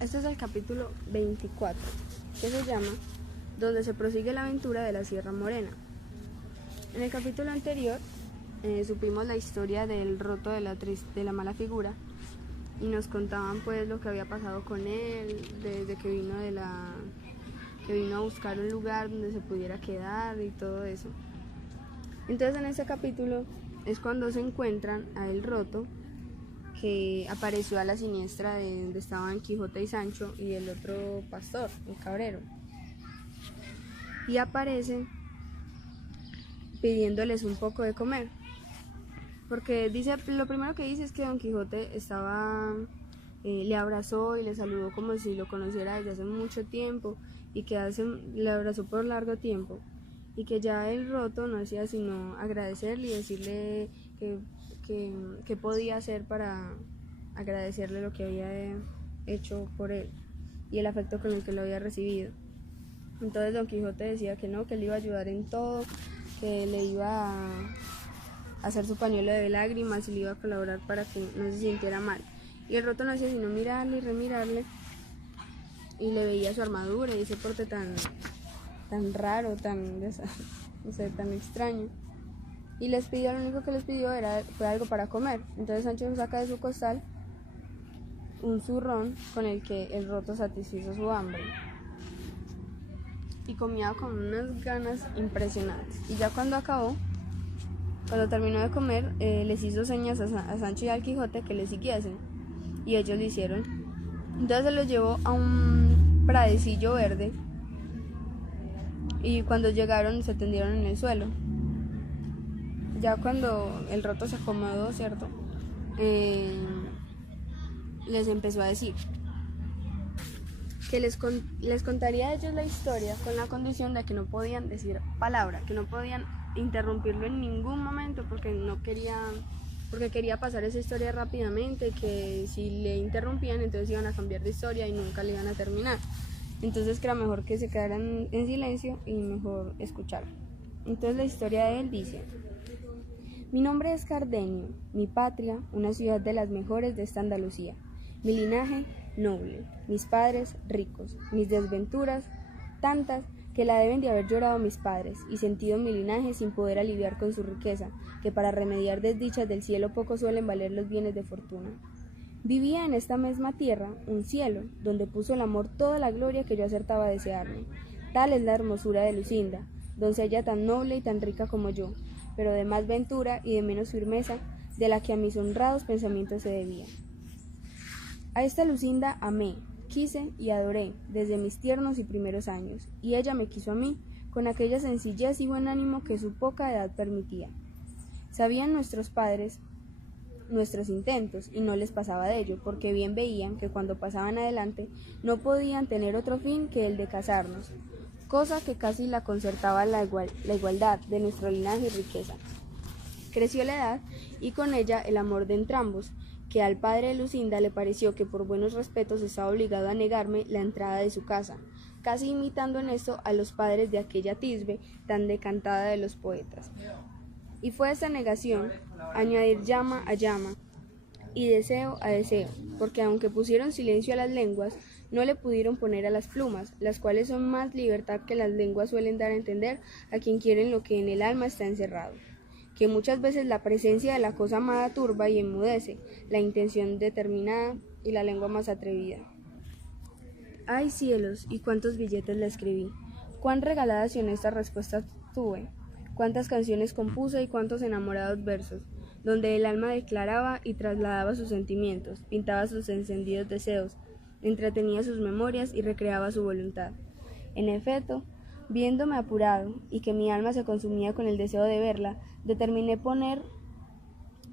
Este es el capítulo 24, que se llama Donde se prosigue la aventura de la Sierra Morena. En el capítulo anterior supimos la historia del roto de la mala figura y nos contaban pues lo que había pasado con él desde que vino a buscar un lugar donde se pudiera quedar y todo eso. Entonces en ese capítulo es cuando se encuentran a el roto, que apareció a la siniestra de donde estaban Quijote y Sancho y el otro pastor, el cabrero, y aparece pidiéndoles un poco de comer, porque lo primero que dice es que Don Quijote le abrazó y le saludó como si lo conociera desde hace mucho tiempo y que le abrazó por largo tiempo, y que ya el roto no hacía sino agradecerle y decirle que podía hacer para agradecerle lo que había hecho por él y el afecto con el que lo había recibido. Entonces Don Quijote decía que no, que le iba a ayudar en todo, que le iba a hacer su pañuelo de lágrimas y le iba a colaborar para que no se sintiera mal. Y el roto no hacía sino mirarle y remirarle, y le veía su armadura y ese porte tan raro, tan extraño. Y lo único que les pidió fue algo para comer. Entonces Sancho saca de su costal un zurrón con el que el roto satisfizo su hambre. Y comía con unas ganas impresionantes. Y ya cuando terminó de comer, les hizo señas a Sancho y al Quijote que le siguiesen. Y ellos lo hicieron. Entonces se los llevó a un pradecillo verde. Y cuando llegaron se tendieron en el suelo. Ya cuando el roto se acomodó, ¿cierto? Les empezó a decir que les contaría a ellos la historia con la condición de que no podían decir palabra, que no podían interrumpirlo en ningún momento porque quería pasar esa historia rápidamente, que si le interrumpían entonces iban a cambiar de historia y nunca le iban a terminar. Entonces que era mejor que se quedaran en silencio y mejor escuchar. Entonces la historia de él dice: mi nombre es Cardenio, mi patria, una ciudad de las mejores de esta Andalucía, mi linaje noble, mis padres ricos, mis desventuras tantas que la deben de haber llorado mis padres y sentido mi linaje sin poder aliviar con su riqueza, que para remediar desdichas del cielo poco suelen valer los bienes de fortuna. Vivía en esta misma tierra un cielo, donde puso el amor toda la gloria que yo acertaba a desearme. Tal es la hermosura de Lucinda, doncella tan noble y tan rica como yo, pero de más ventura y de menos firmeza de la que a mis honrados pensamientos se debía. A esta Lucinda amé, quise y adoré desde mis tiernos y primeros años, y ella me quiso a mí con aquella sencillez y buen ánimo que su poca edad permitía. Sabían nuestros padres nuestros intentos y no les pasaba de ello, porque bien veían que cuando pasaban adelante no podían tener otro fin que el de casarnos, cosa que casi la concertaba la igualdad de nuestro linaje y riqueza. Creció la edad y con ella el amor de entrambos, que al padre de Lucinda le pareció que por buenos respetos estaba obligado a negarme la entrada de su casa, casi imitando en esto a los padres de aquella Tisbe tan decantada de los poetas. Y fue esta negación añadir llama a llama y deseo a deseo, porque aunque pusieron silencio a las lenguas, no le pudieron poner a las plumas, las cuales son más libertad que las lenguas suelen dar a entender a quien quieren lo que en el alma está encerrado, que muchas veces la presencia de la cosa amada turba y enmudece la intención determinada y la lengua más atrevida. ¡Ay cielos! ¿Y cuántos billetes le escribí? ¡Cuán regaladas y honestas respuestas tuve! Cuántas canciones compuse y cuántos enamorados versos, donde el alma declaraba y trasladaba sus sentimientos, pintaba sus encendidos deseos, entretenía sus memorias y recreaba su voluntad. En efecto, viéndome apurado y que mi alma se consumía con el deseo de verla, determiné poner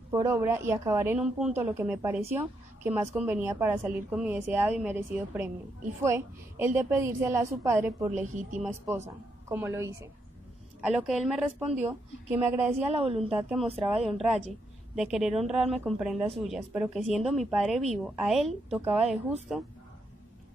por obra y acabar en un punto lo que me pareció que más convenía para salir con mi deseado y merecido premio, y fue el de pedírsela a su padre por legítima esposa, como lo hice. A lo que él me respondió que me agradecía la voluntad que mostraba de honralle, de querer honrarme con prendas suyas, pero que siendo mi padre vivo, a él tocaba de justo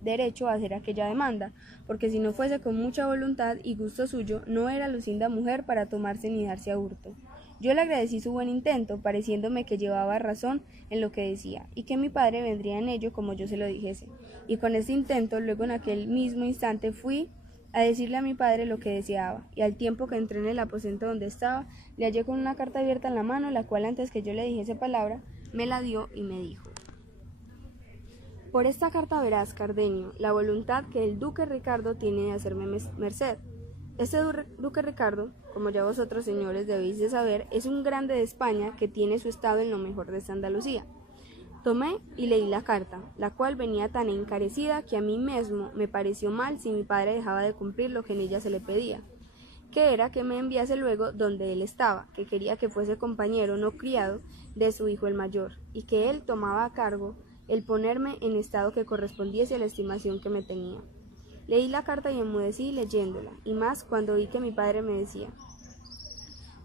derecho a hacer aquella demanda, porque si no fuese con mucha voluntad y gusto suyo, no era Lucinda mujer para tomarse ni darse a hurto. Yo le agradecí su buen intento, pareciéndome que llevaba razón en lo que decía, y que mi padre vendría en ello como yo se lo dijese. Y con este intento, luego en aquel mismo instante fui a decirle a mi padre lo que deseaba, y al tiempo que entré en el aposento donde estaba, le hallé con una carta abierta en la mano, la cual antes que yo le dijese palabra, me la dio y me dijo: por esta carta verás, Cardenio, la voluntad que el duque Ricardo tiene de hacerme merced. Este duque Ricardo, como ya vosotros señores debéis de saber, es un grande de España que tiene su estado en lo mejor de esta Andalucía. Tomé y leí la carta, la cual venía tan encarecida que a mí mismo me pareció mal si mi padre dejaba de cumplir lo que en ella se le pedía, que era que me enviase luego donde él estaba, que quería que fuese compañero, no criado, de su hijo el mayor, y que él tomaba a cargo el ponerme en estado que correspondiese a la estimación que me tenía. Leí la carta y enmudecí leyéndola, y más cuando oí que mi padre me decía: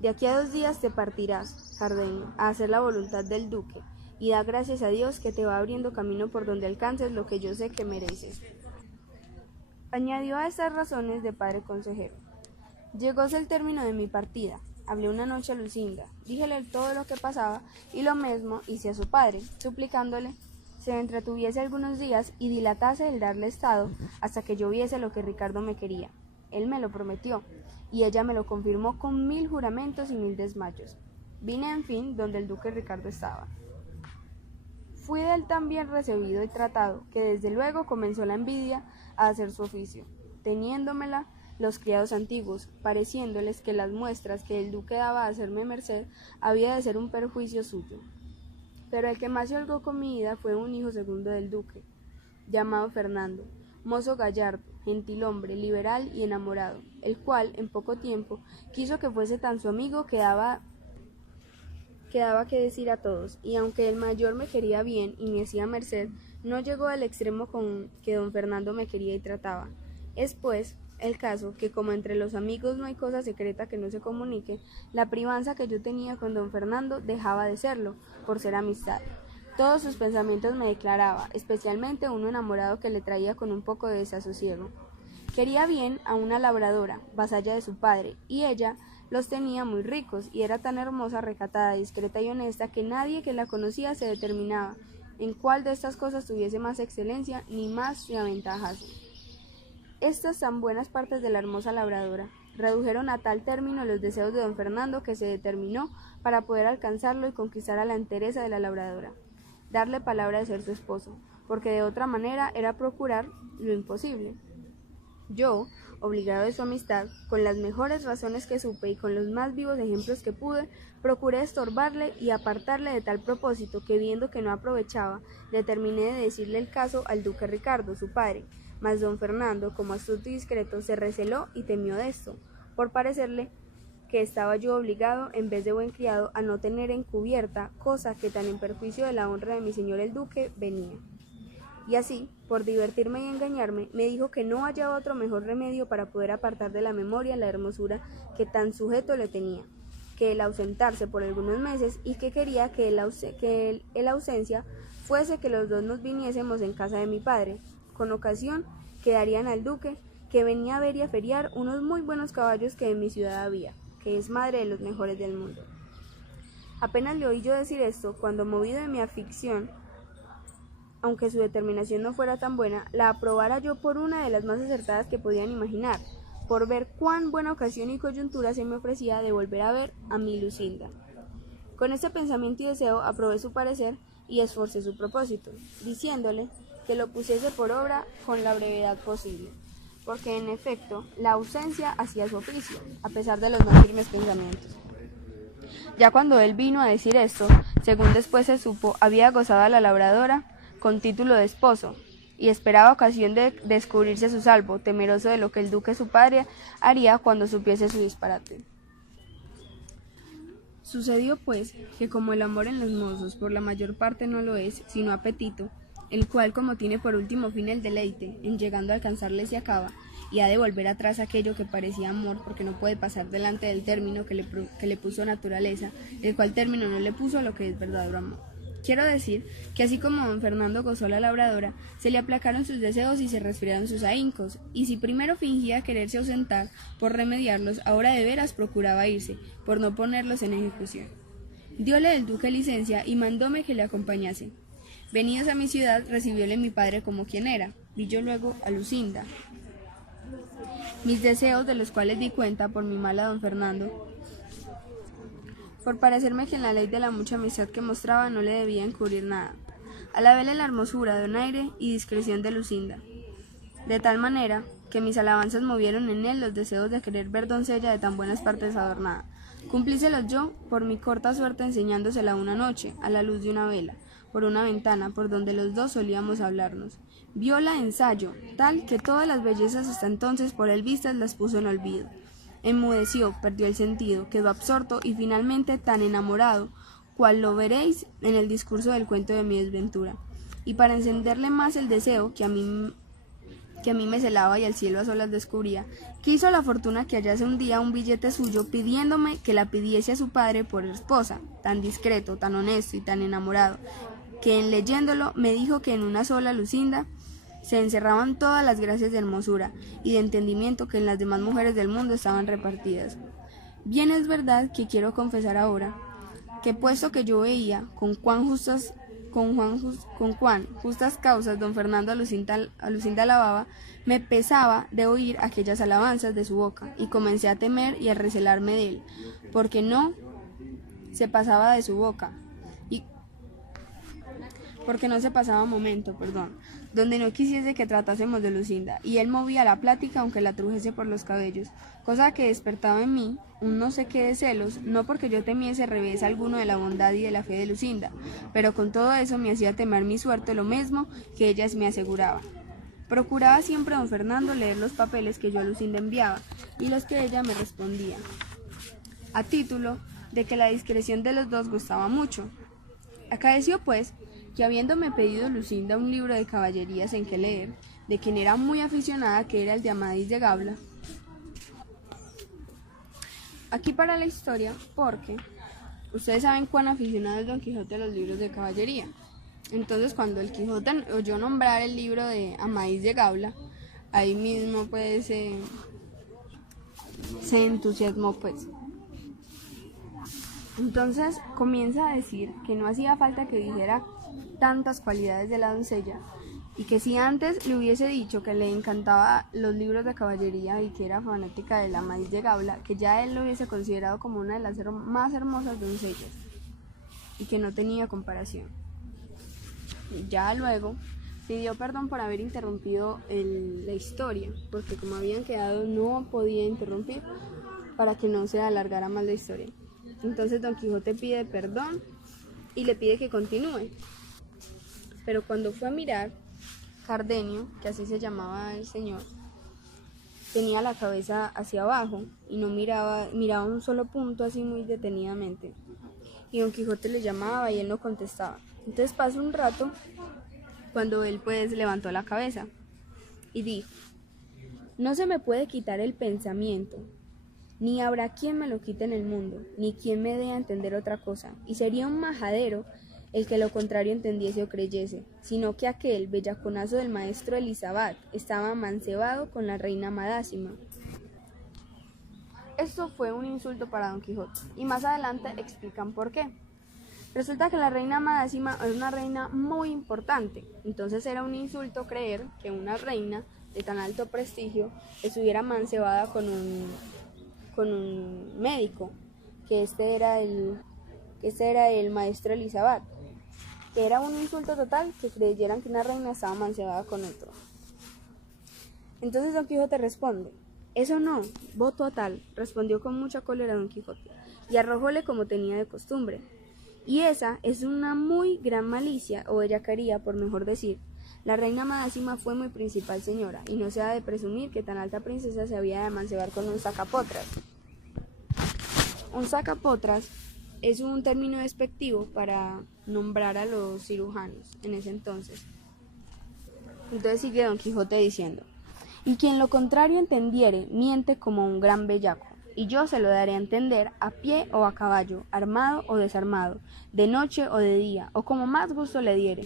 de aquí a 2 días te partirás, Cardenio, a hacer la voluntad del duque, y da gracias a Dios que te va abriendo camino por donde alcances lo que yo sé que mereces. Añadió a estas razones de padre consejero. Llegóse el término de mi partida. Hablé una noche a Lucinda, díjele todo lo que pasaba, y lo mismo hice a su padre, suplicándole se entretuviese algunos días y dilatase el darle estado hasta que yo viese lo que Ricardo me quería. Él me lo prometió, y ella me lo confirmó con 1000 juramentos y 1000 desmayos. Vine, en fin, donde el duque Ricardo estaba. Fui de él tan bien recibido y tratado, que desde luego comenzó la envidia a hacer su oficio, teniéndomela los criados antiguos, pareciéndoles que las muestras que el duque daba a hacerme merced había de ser un perjuicio suyo. Pero el que más se holgó con mi ida fue un hijo segundo del duque, llamado Fernando, mozo gallardo, gentilhombre, liberal y enamorado, el cual, en poco tiempo, quiso que fuese tan su amigo que daba que decir a todos, y aunque el mayor me quería bien y me hacía merced, no llegó al extremo con que don Fernando me quería y trataba. Es, pues, el caso que como entre los amigos no hay cosa secreta que no se comunique, la privanza que yo tenía con don Fernando dejaba de serlo, por ser amistad. Todos sus pensamientos me declaraba, especialmente uno enamorado que le traía con un poco de desasosiego. Quería bien a una labradora, vasalla de su padre, y ella los tenía muy ricos, y era tan hermosa, recatada, discreta y honesta que nadie que la conocía se determinaba en cuál de estas cosas tuviese más excelencia, ni más se aventajase. Estas tan buenas partes de la hermosa labradora redujeron a tal término los deseos de don Fernando que se determinó para poder alcanzarlo y conquistar a la entereza de la labradora, darle palabra de ser su esposo, porque de otra manera era procurar lo imposible. Yo, obligado de su amistad, con las mejores razones que supe y con los más vivos ejemplos que pude, procuré estorbarle y apartarle de tal propósito que, viendo que no aprovechaba, determiné de decirle el caso al duque Ricardo, su padre. Mas don Fernando, como astuto y discreto, se receló y temió de esto, por parecerle que estaba yo obligado, en vez de buen criado, a no tener encubierta cosa que tan en perjuicio de la honra de mi señor el duque venía. Y así, por divertirme y engañarme, me dijo que no hallaba otro mejor remedio para poder apartar de la memoria la hermosura que tan sujeto le tenía, que el ausentarse por algunos meses, y que quería que el ausencia fuese que los dos nos viniésemos en casa de mi padre, con ocasión que darían al duque, que venía a ver y a feriar unos muy buenos caballos que en mi ciudad había, que es madre de los mejores del mundo. Apenas le oí yo decir esto, cuando movido de mi afición, aunque su determinación no fuera tan buena, la aprobara yo por una de las más acertadas que podían imaginar, por ver cuán buena ocasión y coyuntura se me ofrecía de volver a ver a mi Lucinda. Con este pensamiento y deseo aprobé su parecer y esforcé su propósito, diciéndole que lo pusiese por obra con la brevedad posible, porque en efecto la ausencia hacía su oficio, a pesar de los más firmes pensamientos. Ya cuando él vino a decir esto, según después se supo, había gozado a la labradora con título de esposo, y esperaba ocasión de descubrirse su salvo, temeroso de lo que el duque su padre haría cuando supiese su disparate. Sucedió pues que como el amor en los mozos por la mayor parte no lo es, sino apetito, el cual como tiene por último fin el deleite, en llegando a alcanzarle se acaba, y ha de volver atrás aquello que parecía amor, porque no puede pasar delante del término que le puso naturaleza, el cual término no le puso a lo que es verdadero amor. Quiero decir que así como don Fernando gozó a la labradora, se le aplacaron sus deseos y se resfriaron sus ahincos, y si primero fingía quererse ausentar por remediarlos, ahora de veras procuraba irse, por no ponerlos en ejecución. Diole el duque licencia y mandóme que le acompañase. Venidos a mi ciudad, recibióle mi padre como quien era. Vi yo luego a Lucinda. Mis deseos, de los cuales di cuenta por mi mala don Fernando, por parecerme que en la ley de la mucha amistad que mostraba no le debía encubrir nada. Alabéle la hermosura, donaire y discreción de Lucinda, de tal manera que mis alabanzas movieron en él los deseos de querer ver doncella de tan buenas partes adornada. Cumplíselos yo, por mi corta suerte, enseñándosela una noche, a la luz de una vela, por una ventana, por donde los dos solíamos hablarnos. Viola ensayo, tal que todas las bellezas hasta entonces por él vistas las puso en olvido. Enmudeció, perdió el sentido, quedó absorto y finalmente tan enamorado, cual lo veréis en el discurso del cuento de mi desventura. Y para encenderle más el deseo que a mí me celaba y al cielo a solas descubría, quiso la fortuna que hallase un día un billete suyo pidiéndome que la pidiese a su padre por esposa, tan discreto, tan honesto y tan enamorado, que en leyéndolo me dijo que en una sola Lucinda se encerraban todas las gracias de hermosura y de entendimiento que en las demás mujeres del mundo estaban repartidas. Bien es verdad que quiero confesar ahora, que puesto que yo veía con cuán justas causas don Fernando a Lucinda alababa, me pesaba de oír aquellas alabanzas de su boca, y comencé a temer y a recelarme de él, porque no se pasaba momento, donde no quisiese que tratásemos de Lucinda, y él movía la plática aunque la trujese por los cabellos, cosa que despertaba en mí un no sé qué de celos, no porque yo temiese revés alguno de la bondad y de la fe de Lucinda, pero con todo eso me hacía temer mi suerte lo mismo que ellas me aseguraban. Procuraba siempre don Fernando leer los papeles que yo a Lucinda enviaba, y los que ella me respondía, a título de que la discreción de los dos gustaba mucho. Acaeció pues que habiéndome pedido Lucinda un libro de caballerías en que leer, de quien era muy aficionada, que era el de Amadís de Gaula. Aquí para la historia, porque ustedes saben cuán aficionado es Don Quijote a los libros de caballería. Entonces, cuando el Quijote oyó nombrar el libro de Amadís de Gaula, ahí mismo pues se entusiasmó pues. Entonces comienza a decir que no hacía falta que dijera tantas cualidades de la doncella, y que si antes le hubiese dicho que le encantaba los libros de caballería y que era fanática de la Amadís de Gaula, que ya él lo hubiese considerado como una de las más hermosas doncellas y que no tenía comparación. Y ya luego pidió perdón por haber interrumpido la historia, porque como habían quedado no podía interrumpir para que no se alargara más la historia. Entonces Don Quijote pide perdón y le pide que continúe. Pero cuando fue a mirar, Cardenio, que así se llamaba el señor, tenía la cabeza hacia abajo y no miraba un solo punto así muy detenidamente. Y Don Quijote le llamaba y él no contestaba. Entonces pasó un rato cuando él pues levantó la cabeza y dijo: no se me puede quitar el pensamiento, ni habrá quien me lo quite en el mundo, ni quien me dé a entender otra cosa, y sería un majadero el que lo contrario entendiese o creyese, sino que aquel bellaconazo del maestro Elisabat estaba amancebado con la reina Madásima. Esto fue un insulto para Don Quijote, y más adelante explican por qué. Resulta que la reina Madásima es una reina muy importante, entonces era un insulto creer que una reina de tan alto prestigio estuviera amancebada con un médico, que este era el maestro Elisabat, que era un insulto total que creyeran que una reina estaba amancebada con otro. Entonces Don Quijote responde: eso no, voto a tal, respondió con mucha cólera Don Quijote, y arrojóle como tenía de costumbre. Y esa es una muy gran malicia, o bellaquería, por mejor decir. La reina Madásima fue muy principal señora, y no se ha de presumir que tan alta princesa se había de amancebar con un sacapotras. Un sacapotras es un término despectivo para nombrar a los cirujanos en ese entonces. Entonces sigue Don Quijote diciendo: y quien lo contrario entendiere, miente como un gran bellaco. y yo se lo daré a entender a pie o a caballo, armado o desarmado, de noche o de día, o como más gusto le diere.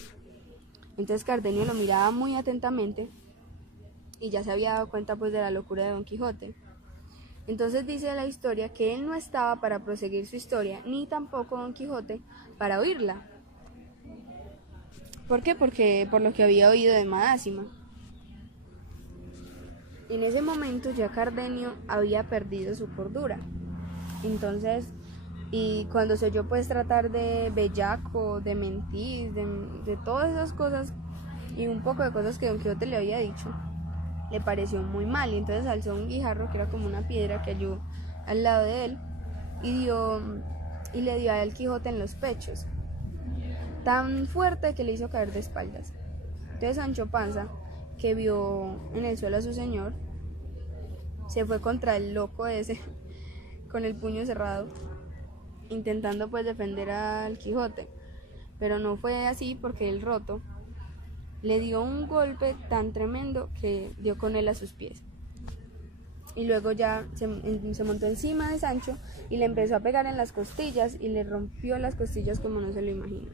Entonces Cardenio lo miraba muy atentamente y ya se había dado cuenta pues de la locura de Don Quijote. Entonces dice la historia que él no estaba para proseguir su historia, ni tampoco Don Quijote para oírla. ¿Por qué? Porque por lo que había oído de Madásima. En ese momento ya Cardenio había perdido su cordura. Entonces, y cuando se oyó pues tratar de bellaco, de mentir, de todas esas cosas y un poco de cosas que Don Quijote le había dicho, le pareció muy mal, y entonces alzó un guijarro que era como una piedra que halló al lado de él y le dio a El Quijote en los pechos, tan fuerte que le hizo caer de espaldas. Entonces Sancho Panza, que vio en el suelo a su señor, se fue contra el loco ese con el puño cerrado, intentando pues defender al Quijote, pero no fue así porque el roto le dio un golpe tan tremendo que dio con él a sus pies. Y luego ya se montó encima de Sancho y le empezó a pegar en las costillas y le rompió las costillas como no se lo imagina.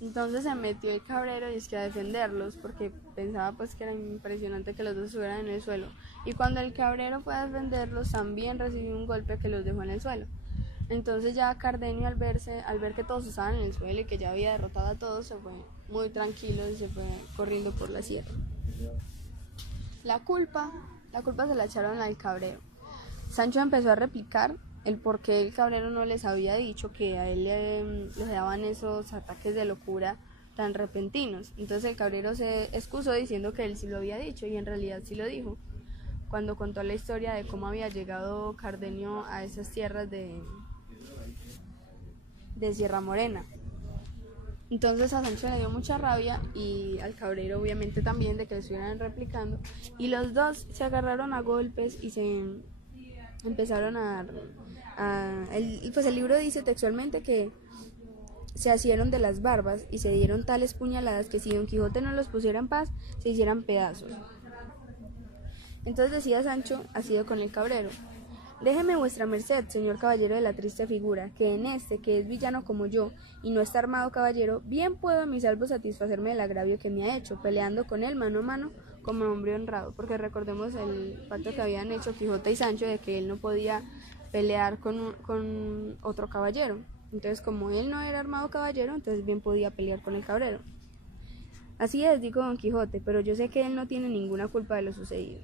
Entonces se metió el cabrero y es que a defenderlos, porque pensaba pues que era impresionante que los dos estuvieran en el suelo. Y cuando el cabrero fue a defenderlos también recibió un golpe que los dejó en el suelo. Entonces ya Cardenio al ver que todos estaban en el suelo y que ya había derrotado a todos, se fue muy tranquilo y se fue corriendo por la sierra. La culpa se la echaron al cabrero. Sancho empezó a replicar el por qué el cabrero no les había dicho que a él le daban esos ataques de locura tan repentinos. Entonces el cabrero se excusó diciendo que él sí lo había dicho, y en realidad sí lo dijo, cuando contó la historia de cómo había llegado Cardenio a esas tierras de Sierra Morena. Entonces a Sancho le dio mucha rabia y al cabrero obviamente también de que le estuvieran replicando, y los dos se agarraron a golpes y se empezaron a pues el libro dice textualmente que se asieron de las barbas y se dieron tales puñaladas que si Don Quijote no los pusiera en paz, se hicieran pedazos. Entonces decía Sancho así con el cabrero: déjeme vuestra merced, señor caballero de la triste figura, que en este, que es villano como yo, y no está armado caballero, bien puedo a mi salvo satisfacerme del agravio que me ha hecho, peleando con él mano a mano como hombre honrado, porque recordemos el pacto que habían hecho Quijote y Sancho de que él no podía pelear con otro caballero. Entonces, como él no era armado caballero, entonces bien podía pelear con el cabrero. Así es, dijo Don Quijote, pero yo sé que él no tiene ninguna culpa de lo sucedido.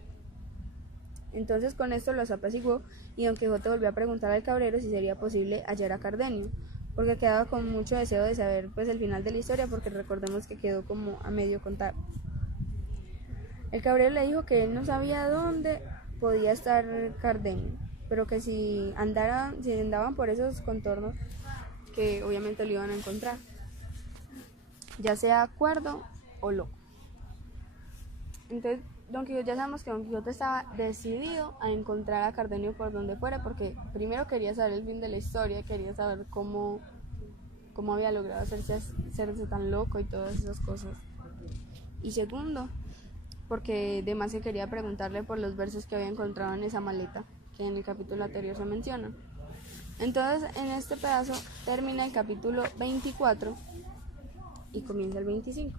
Entonces con esto los apaciguó, y Don Quijote volvió a preguntar al cabrero si sería posible hallar a Cardenio, porque quedaba con mucho deseo de saber pues el final de la historia, porque recordemos que quedó como a medio contar. El cabrero le dijo que él no sabía dónde podía estar Cardenio, pero que si andaban por esos contornos, que obviamente lo iban a encontrar, ya sea cuerdo o loco. Entonces ya sabemos que Don Quijote estaba decidido a encontrar a Cardenio por donde fuera, porque primero quería saber el fin de la historia, quería saber cómo había logrado hacerse tan loco y todas esas cosas. Y segundo, porque además se quería preguntarle por los versos que había encontrado en esa maleta, que en el capítulo anterior se menciona. Entonces en este pedazo termina el capítulo 24 y comienza el 25.